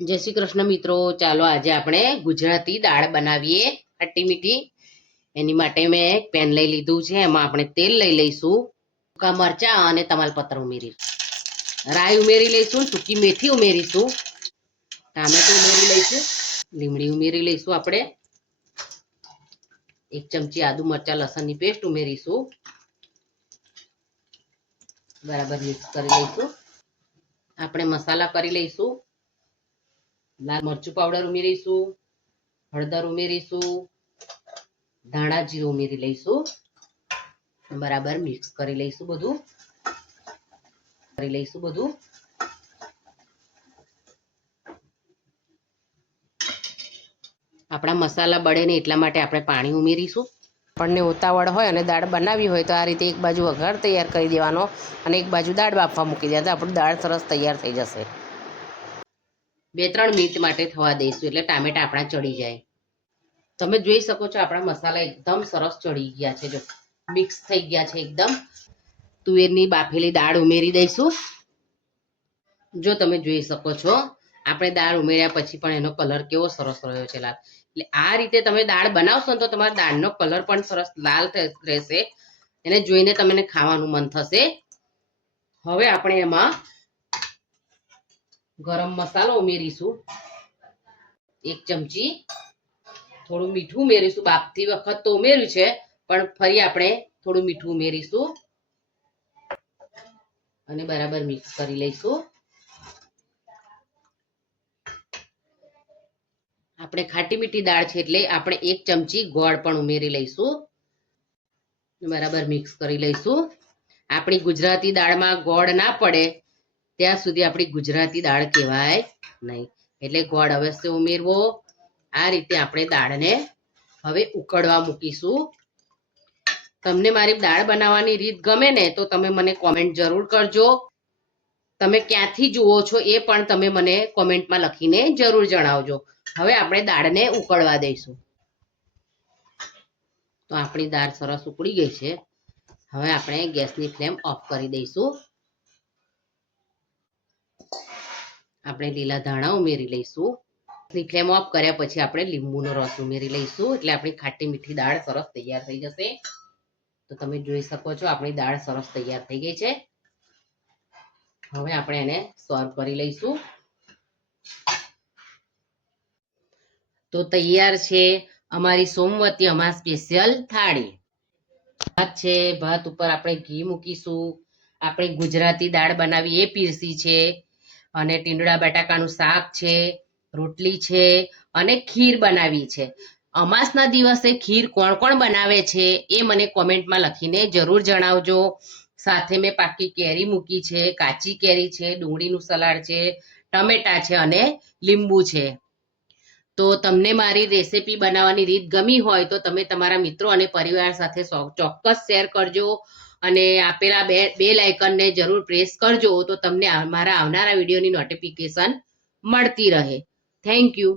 જય શ્રી કૃષ્ણ મિત્રો, ચાલો આજે આપણે ગુજરાતી દાળ બનાવીએ ખટ્ટી મીઠી। એની માટે મેં એક પેન લઈ લીધું છે, એમાં આપણે તેલ લઈ લઈશું, સૂકા મરચાં અને તમાલપત્ર ઉમેરીશું, રાઈ ઉમેરી લઈશું, સૂકી મેથી ઉમેરીશું, ટામેટું ઉમેરી લઈશું, લીમડી ઉમેરી લઈશું, આપણે 1 ચમચી આદુ મરચાં લસણની પેસ્ટ ઉમેરીશું, બરાબર મિક્સ કરી લઈશું। આપણે મસાલા કરી લઈશું, લાલ મરચું પાવડર ઉમેરીશું, હળદર ઉમેરીશું, ધાણા જીરું ઉમેરી લઈશું, બરાબર મિક્સ કરી લઈશું બધું। આપણા મસાલા બળે ને એટલા માટે આપણે પાણી ઉમેરીશું। આપણને ઉતાવળ હોય અને દાળ બનાવી હોય તો આ રીતે એક બાજુ વઘાર તૈયાર કરી દેવાનો અને એક બાજુ દાળ બાફવા મૂકી દેવા, તો આપણી દાળ સરસ તૈયાર થઈ જશે। 2-3 મિનિટ માટે થવા દઈશું એટલે ટામેટા આપણા ચડી જાય। તમે જોઈ શકો છો આપણા મસાલા એકદમ સરસ ચડી ગયા છે, જો મિક્સ થઈ ગયા છે એકદમ। તુવેરની બાફેલી દાળ ઉમેરી દઈશું। જો તમે જોઈ શકો છો આપણે દાળ ઉમેર્યા પછી પણ એનો કલર કેવો સરસ રહ્યો છે, લાલ। એટલે આ રીતે તમે દાળ બનાવશો ને તો તમારા દાળનો કલર પણ સરસ લાલ રહેશે, એને જોઈને તમને ખાવાનું મન થશે। હવે આપણે એમાં ગરમ મસાલો ઉમેરીશું, 1 ચમચી, થોડું મીઠું ઉમેરીશું, બાફતી વખત તો ઉમેર્યું છે પણ ફરી આપણે થોડું મીઠું ઉમેરીશું અને બરાબર મિક્સ કરી લઈશું। આપણે ખાટી મીઠી દાળ છે એટલે આપણે 1 ચમચી ગોળ પણ ઉમેરી લઈશું, બરાબર મિક્સ કરી લઈશું। આપણી ગુજરાતી દાળમાં ગોળ ના પડે ત્યાં સુધી આપણી ગુજરાતી દાળ કહેવાય નહીં, એટલે ગોળ અવશ્ય ઉમેરવો। આ રીતે આપણે દાળને હવે ઉકળવા મૂકીશું। તમને મારી દાળ બનાવવાની રીત ગમે ને તો તમે મને કોમેન્ટ જરૂર કરજો। તમે ક્યાંથી જુઓ છો એ પણ તમે મને કોમેન્ટમાં લખીને જરૂર જણાવજો। હવે આપણે દાળને ઉકળવા દઈશું। તો આપણી દાળ સરસ ઉકળી ગઈ છે, હવે આપણે ગેસની ફ્લેમ ઓફ કરી દઈશું। આપણે લીલા ધાણા ઉમેરી લઈશું। ગેસની ફ્લેમ ઓફ કર્યા પછી આપણે લીંબુનો રસ ઉમેરી લઈશું, એટલે આપણી ખાટી મીઠી દાળ સરસ તૈયાર થઈ જશે। તો તમે જોઈ શકો છો આપણી દાળ સરસ તૈયાર થઈ ગઈ છે। હવે આપણે એને સર્વ કરી લઈશું। તો તૈયાર છે અમારી સોમવતી અમાસ સ્પેશિયલ થાળી। ભાત છે, ભાત ઉપર આપણે ઘી મૂકીશું, આપણે ગુજરાતી દાળ બનાવી એ પીરસી છે, અને ટીંડોળા બટાકાનું શાક છે, રોટલી છે અને ખીર બનાવી છે। અમાસના દિવસે ખીર કોણ કોણ બનાવે છે એ મને કોમેન્ટમાં લખીને જરૂર જણાવજો। સાથે મેં પાકી કેરી મૂકી છે, કાચી કેરી છે, ડુંગળીનું સલાડ છે, ટમેટા છે અને લીંબુ છે। તો તમને મારી રેસિપી બનાવવાની રીત ગમી હોય તો તમે તમારા મિત્રો અને પરિવાર સાથે ચોક્કસ શેર કરજો, અને આપેલા બેલ આઇકનને જરૂર પ્રેસ કરજો, તો તમને મારા આવનારા વિડીયોની નોટિફિકેશન મળતી રહે। Thank you.